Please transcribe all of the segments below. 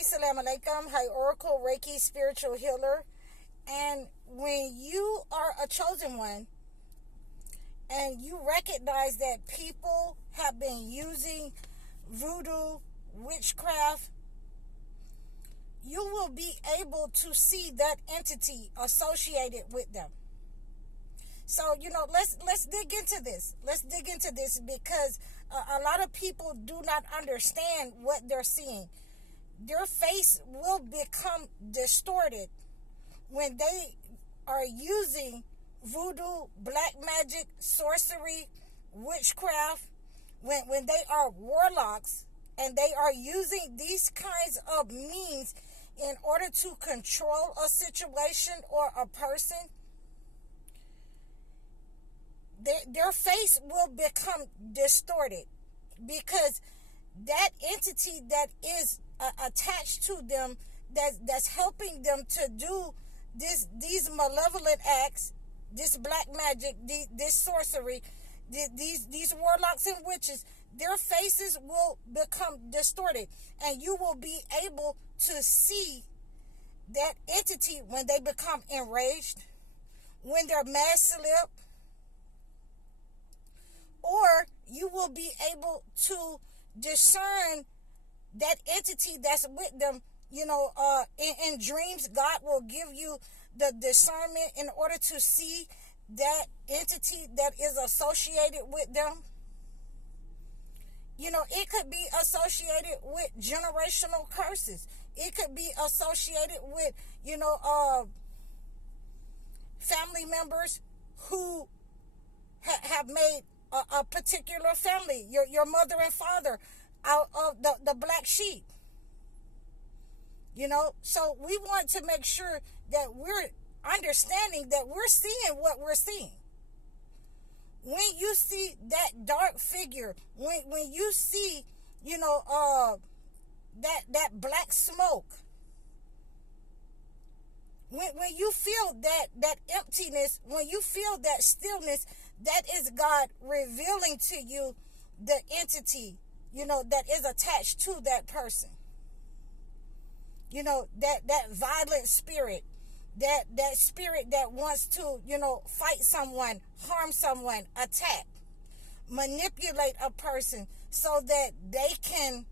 Assalamu alaikum. Hi, Oracle Reiki spiritual healer. And when you are a chosen one and you recognize that people have been using voodoo, witchcraft, you will be able to see that entity associated with them. So, let's dig into this. Let's dig into this because a lot of people do not understand what they're seeing. Their face will become distorted when they are using voodoo, black magic, sorcery, witchcraft, when they are warlocks and they are using these kinds of means in order to control a situation or a person. Their face will become distorted because that entity that is attached to them, that's helping them to do these malevolent acts, this black magic, this sorcery, these warlocks and witches, their faces will become distorted, and you will be able to see that entity when they become enraged, when they're mad slip, or you will be able to discern that entity that's with them. In dreams, God will give you the discernment in order to see that entity that is associated with them. It could be associated with generational curses. It could be associated with, family members who have made a particular family, your mother and father, out of the black sheep. So we want to make sure that we're understanding that we're seeing what we're seeing. When you see that dark figure, when you see, that black smoke, when you feel that emptiness, when you feel that stillness, that is God revealing to you the entity, that is attached to that person. That violent spirit, that spirit that wants to, fight someone, harm someone, attack, manipulate a person so that they can,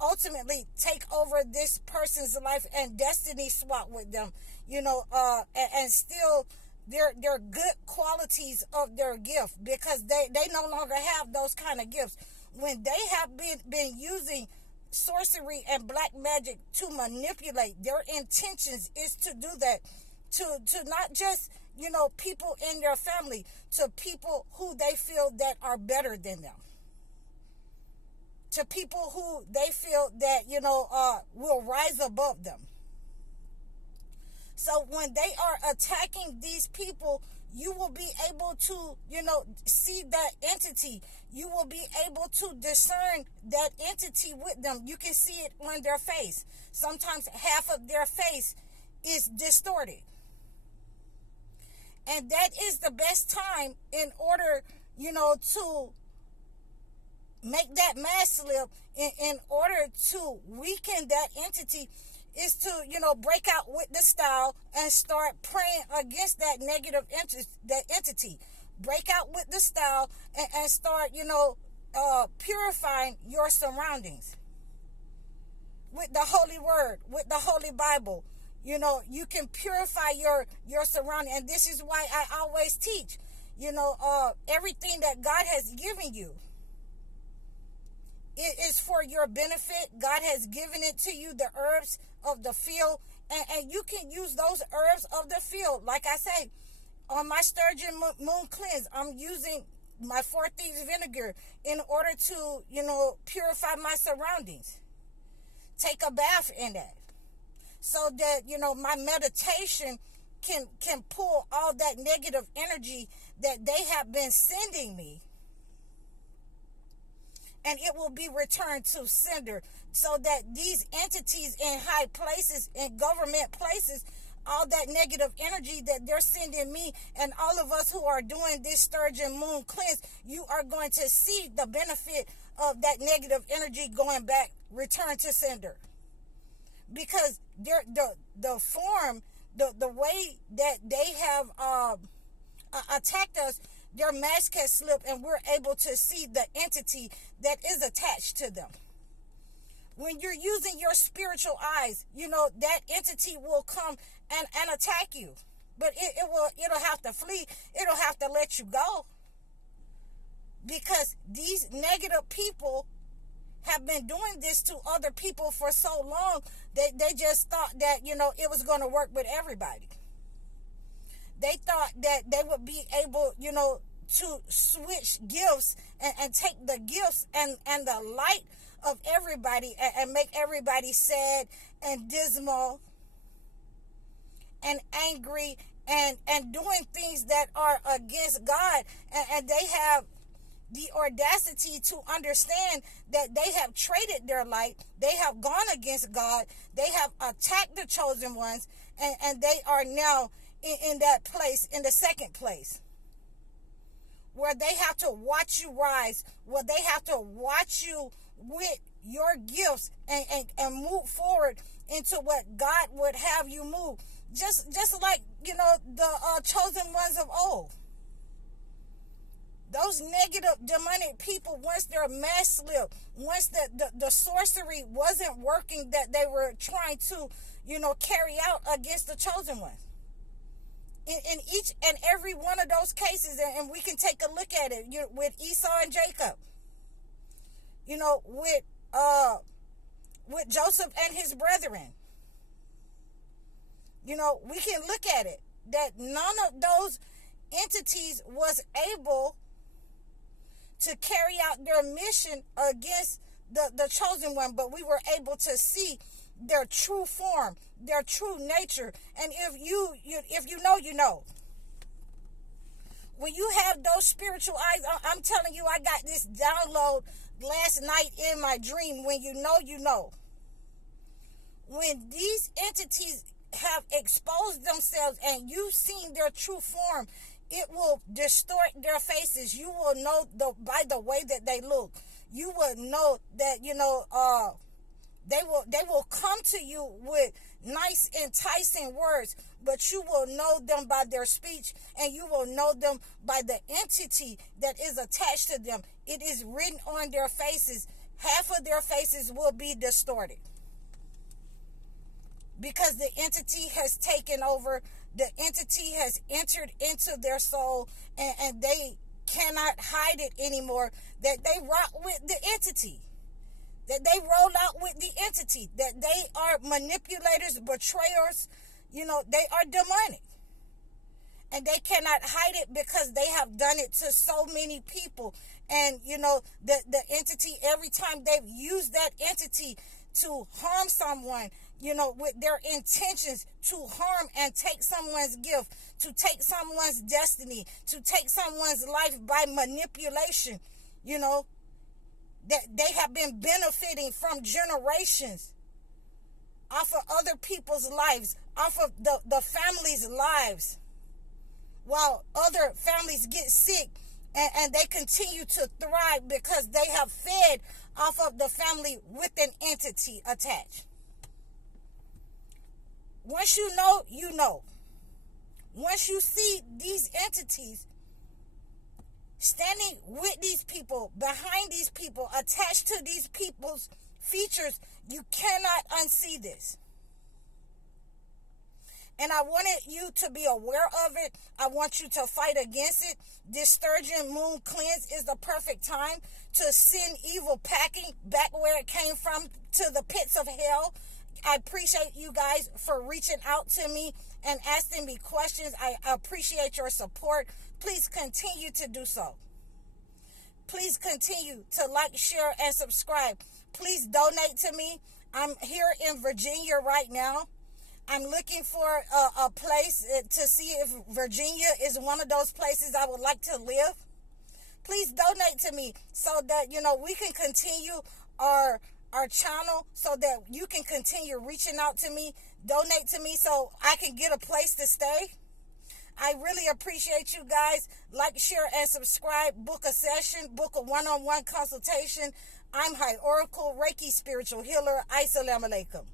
ultimately take over this person's life and destiny swap with them, and steal their good qualities of their gift, because they no longer have those kind of gifts. When they have been using sorcery and black magic to manipulate, their intentions is to do that to not just people in their family, to people who they feel that are better than them, to people who they feel that will rise above them. So when they are attacking these people, you will be able to, see that entity. You will be able to discern that entity with them. You can see it on their face. Sometimes half of their face is distorted. And that is the best time in order, to make that mass slip, in order to weaken that entity, is to, break out with the style and start praying against that negative entity. Break out with the style and start, purifying your surroundings with the Holy Word, with the Holy Bible. You can purify your surrounding. And this is why I always teach, everything that God has given you, it is for your benefit. God has given it to you, the herbs of the field, and you can use those herbs of the field. Like I say, on my sturgeon moon cleanse, I'm using my 4 thieves vinegar in order to, purify my surroundings. Take a bath in that, so that, my meditation can pull all that negative energy that they have been sending me, and it will be returned to sender, so that these entities in high places, in government places, all that negative energy that they're sending me and all of us who are doing this sturgeon moon cleanse, you are going to see the benefit of that negative energy going back, return to sender. Because the form, the way that they have attacked us, their mask has slipped, and we're able to see the entity that is attached to them. When you're using your spiritual eyes, that entity will come and attack you. But it'll have to flee. It'll have to let you go. Because these negative people have been doing this to other people for so long, they just thought that, it was going to work with everybody. They thought that they would be able, to switch gifts and take the gifts and the light of everybody and make everybody sad and dismal and angry and doing things that are against God. And they have the audacity to understand that they have traded their light. They have gone against God. They have attacked the chosen ones. And they are now in that place, in the second place, where they have to watch you rise, where they have to watch you with your gifts and move forward into what God would have you move. Just like, the chosen ones of old. Those negative demonic people, once their mask slipped, once the sorcery wasn't working that they were trying to, carry out against the chosen ones. In each and every one of those cases, and we can take a look at it, with Esau and Jacob, with Joseph and his brethren. We can look at it, that none of those entities was able to carry out their mission against the chosen one, but we were able to see their true form, their true nature. And if you know, you know. When you have those spiritual eyes, I'm telling you, I got this download last night in my dream. When you know, you know. When these entities have exposed themselves and you've seen their true form, it will distort their faces. You will know by the way that they look. You will know that, they will come to you with nice, enticing words, but you will know them by their speech, and you will know them by the entity that is attached to them. It is written on their faces. Half of their faces will be distorted because the entity has taken over. The entity has entered into their soul, and they cannot hide it anymore, that they rock with the entity, that they roll out with the entity, that they are manipulators, betrayers. They are demonic. And they cannot hide it because they have done it to so many people. And, the entity, every time they've used that entity to harm someone, with their intentions to harm and take someone's gift, to take someone's destiny, to take someone's life by manipulation, that they have been benefiting from generations off of other people's lives, off of the family's lives, while other families get sick and they continue to thrive because they have fed off of the family with an entity attached. Once you know, you know. Once you see these entities standing with these people, behind these people, attached to these people's features, you cannot unsee this. And I wanted you to be aware of it. I want you to fight against it. This sturgeon moon cleanse is the perfect time to send evil packing back where it came from, to the pits of hell. I appreciate you guys for reaching out to me and asking me questions. I appreciate your support. Please continue to do so. Please continue to like, share, and subscribe. Please donate to me. I'm here in Virginia right now. I'm looking for a place to see if Virginia is one of those places I would like to live. Please donate to me so that, we can continue our channel, so that you can continue reaching out to me. Donate to me so I can get a place to stay. I really appreciate you guys. Like, share, and subscribe. Book a session. Book a one-on-one consultation. I'm High Oracle, Reiki Spiritual Healer. Assalamu alaikum.